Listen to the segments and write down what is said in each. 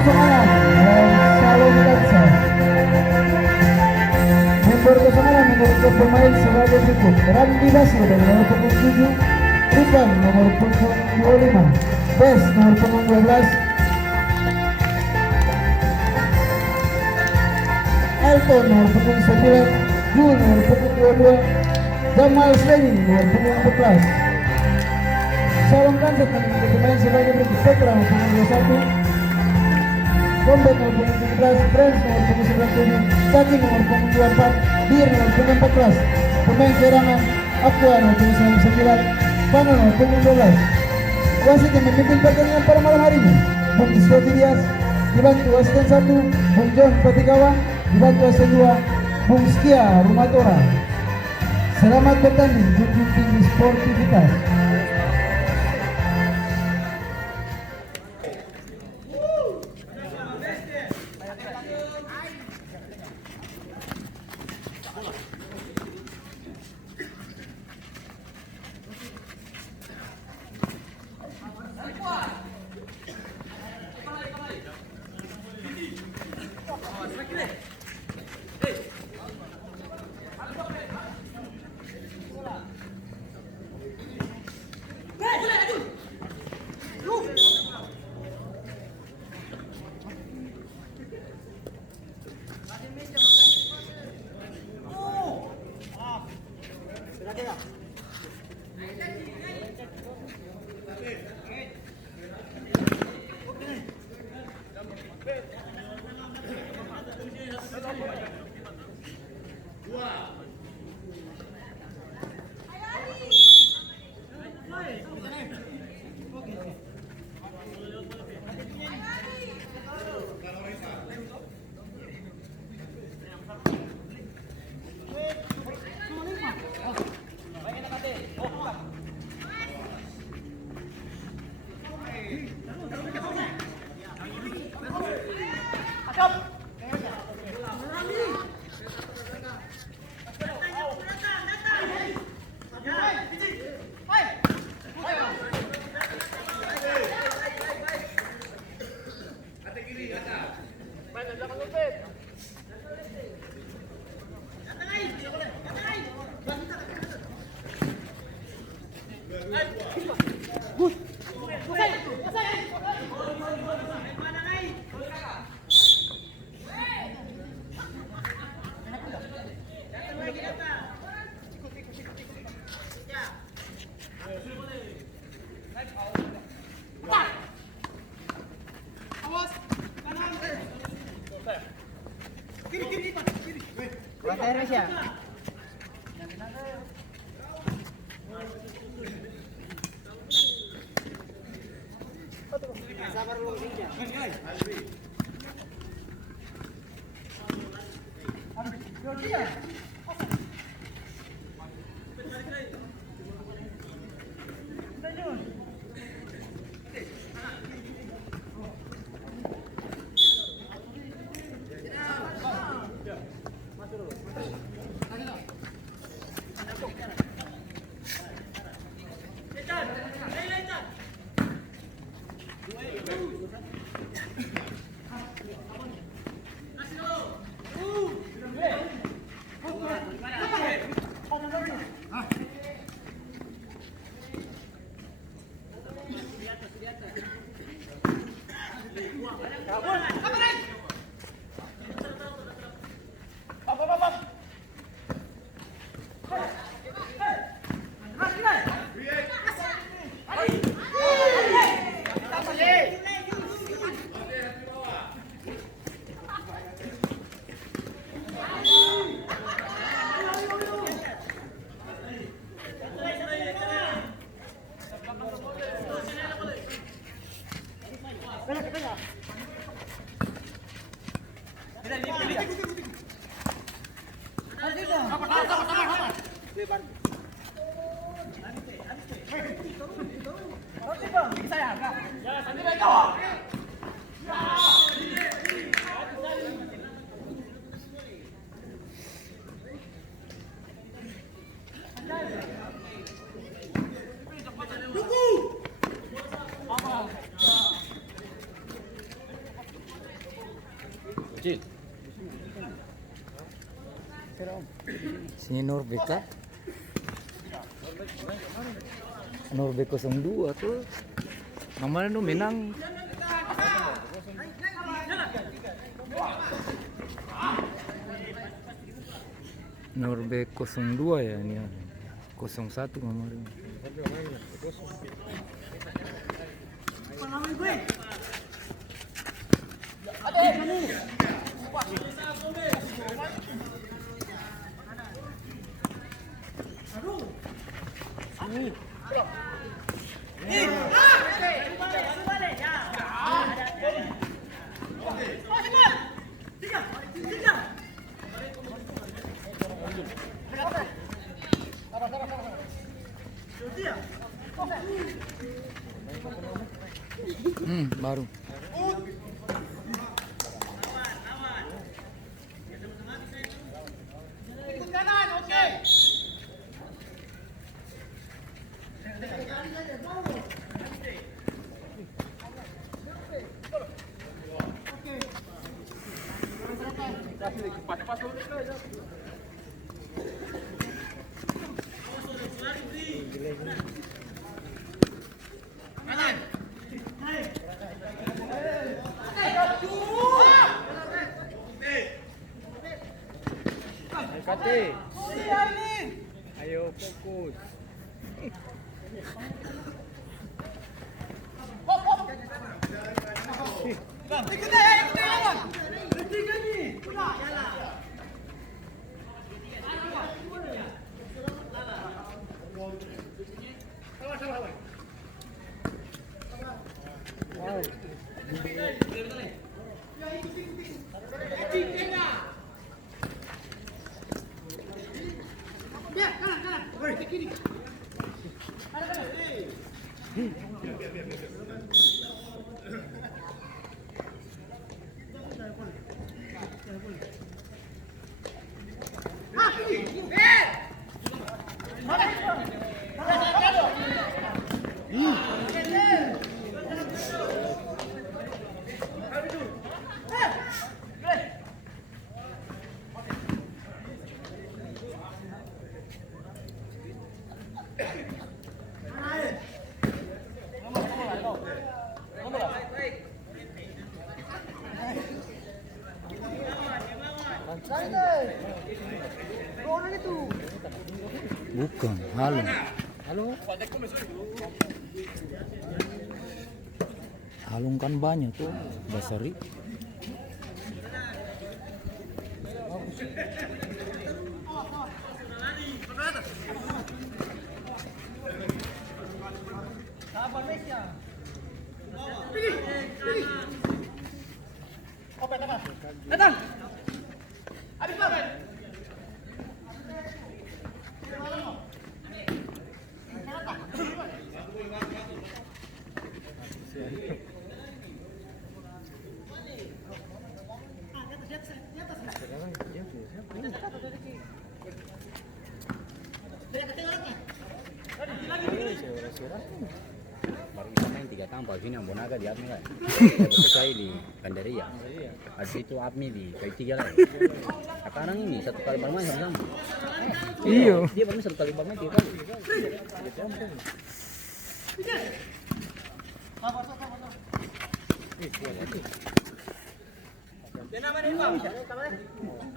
06 Salon Dansa. Member 06 menurutkan pemain sebagai berikut: Randy Basir dari nomor punggung 7, Rifan nomor punggung 25, Bes nomor punggung 12, Elton nomor punggung 9, Jul nomor punggung 22, Jamal Sleding nomor punggung 14. Salon Dansa menurutkan pemain sebagai berikut: Petra nomor punggung 21, Combat nomor punggung 17, Friends nomor punggung 97, Cacing nomor punggung 24, Bir nomor punggung 14. Pemain cadangan Aqua nomor punggung 9, Pano nomor punggung 12. Wasit yang memimpin pertandingan pada malam hari ini, Bung Iskoti Dias, dibantu asisten 1 Bung John Patikawa, dibantu asisten 2 Bung Skia Rumatora. Selamat bertanding, junjung tinggi sportivitas. Kecil. Sini Norbeka. Norbek 02 tuh. Kemarin tuh menang. Norbek 02 ya ini. 01 kemarin. Baru. Kati. Ayo fokus. Bukan, Halung. Halung kan banyak tuh, Basari. Datang. Baru bisa main 3 tahun, Pak sini Ambonaga di Apmi kan. Saya di Gandaria. Habis itu Apmi di K3 lah. Sekarang ini 1 kali bermain sama. Iya. Dia bermain 1 kali bermain 3 kali.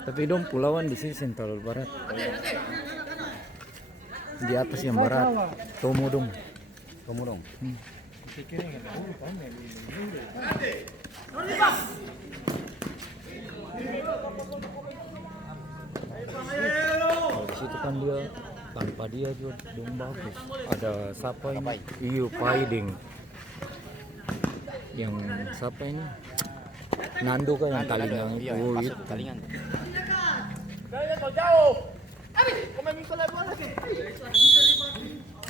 Tapi dong pulauan di sini Sentral Barat. Di atas yang barat. Tomo dong. Di situ kan dia tanpa dia juga dong bagus. Ada siapa ini? Iyo Paiding. Yang siapa ini? Nando kan yang Talingan itu. Oh, itu.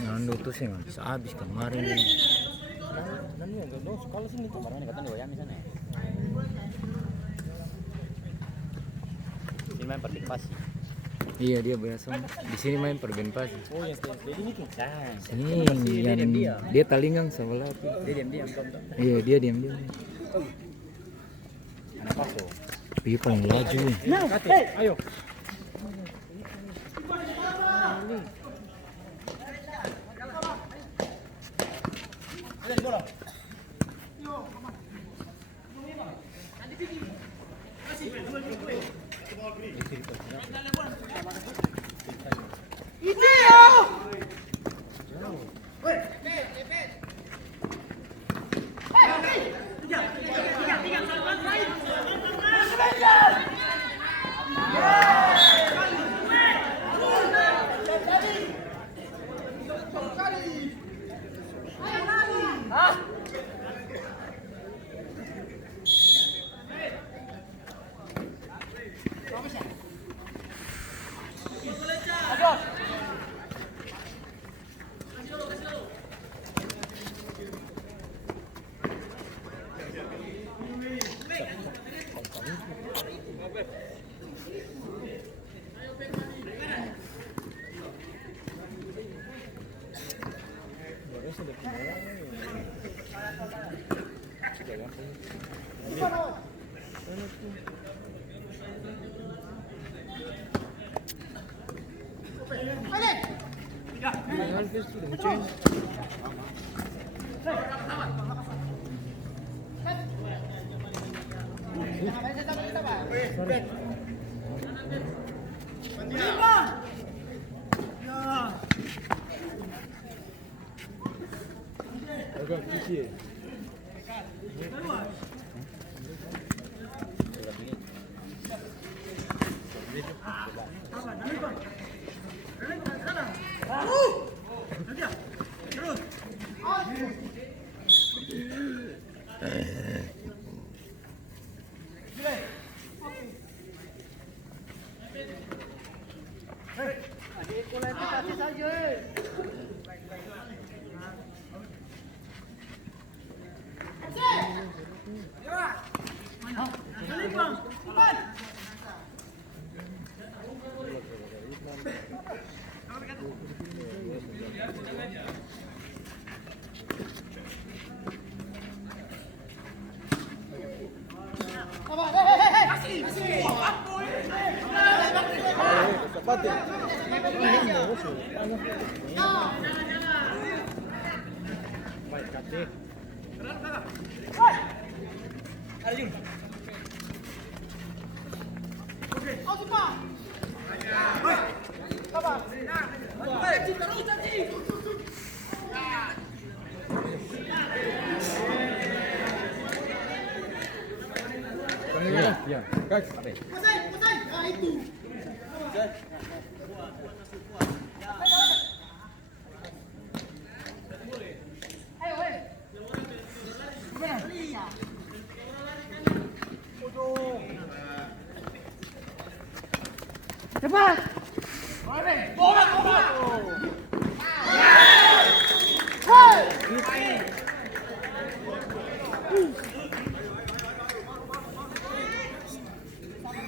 Nando tuh sih nggak bisa habis kemarin. Nani yang gendong sekolah sini tuh, kemarin katanya di Wayami sana. Ini main Perbin Pasi. Iya dia biasa di sini main Perbin Pasi. Oh yang ini nih. Ini yang dia Talingan sebelah tuh. Dia diam-diam. Iya dia diam-diam. Anak Paso. Tapi paling laju. Ayo.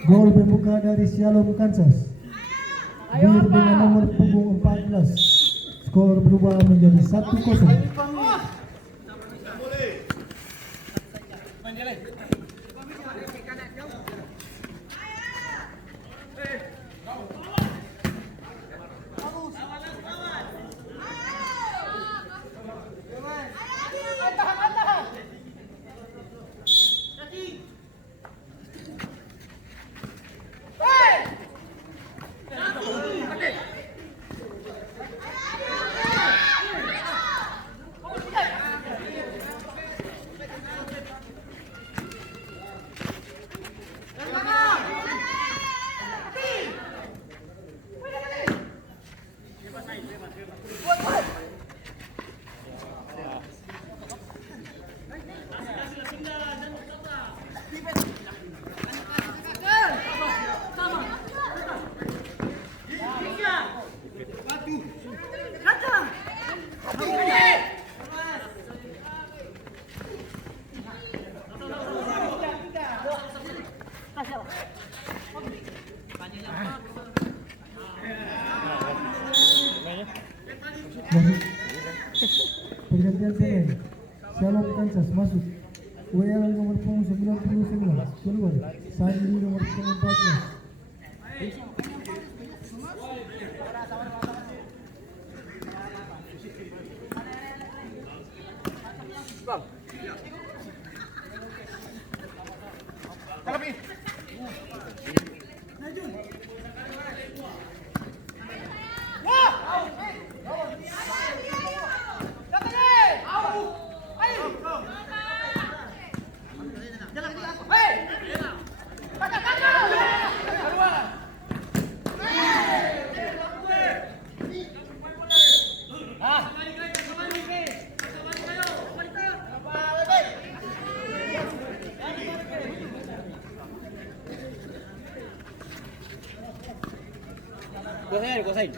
Gol pembuka dari Shalom Kansas. Bir dengan nomor punggung 14. Skor berubah menjadi 1-0. Pergantian pemain. Shalom Kansas masuk. Wayang nomor punggung 99 keluar. Sandi nomor punggung 14. Kuasain.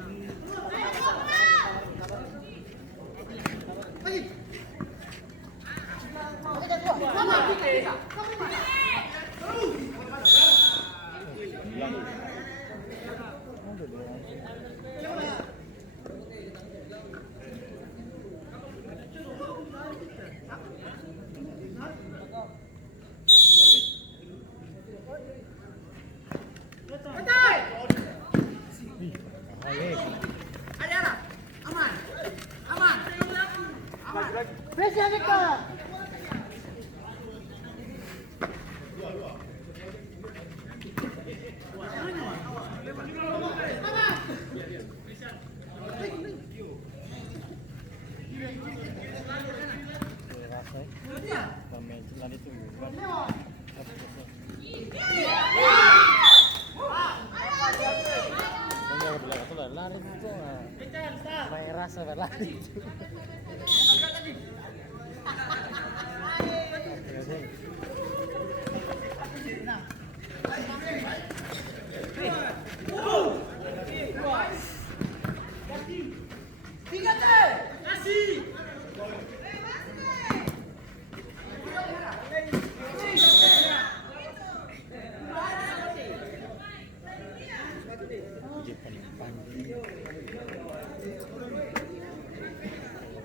Lari itu main rasa berlari.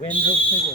Wendrop saja.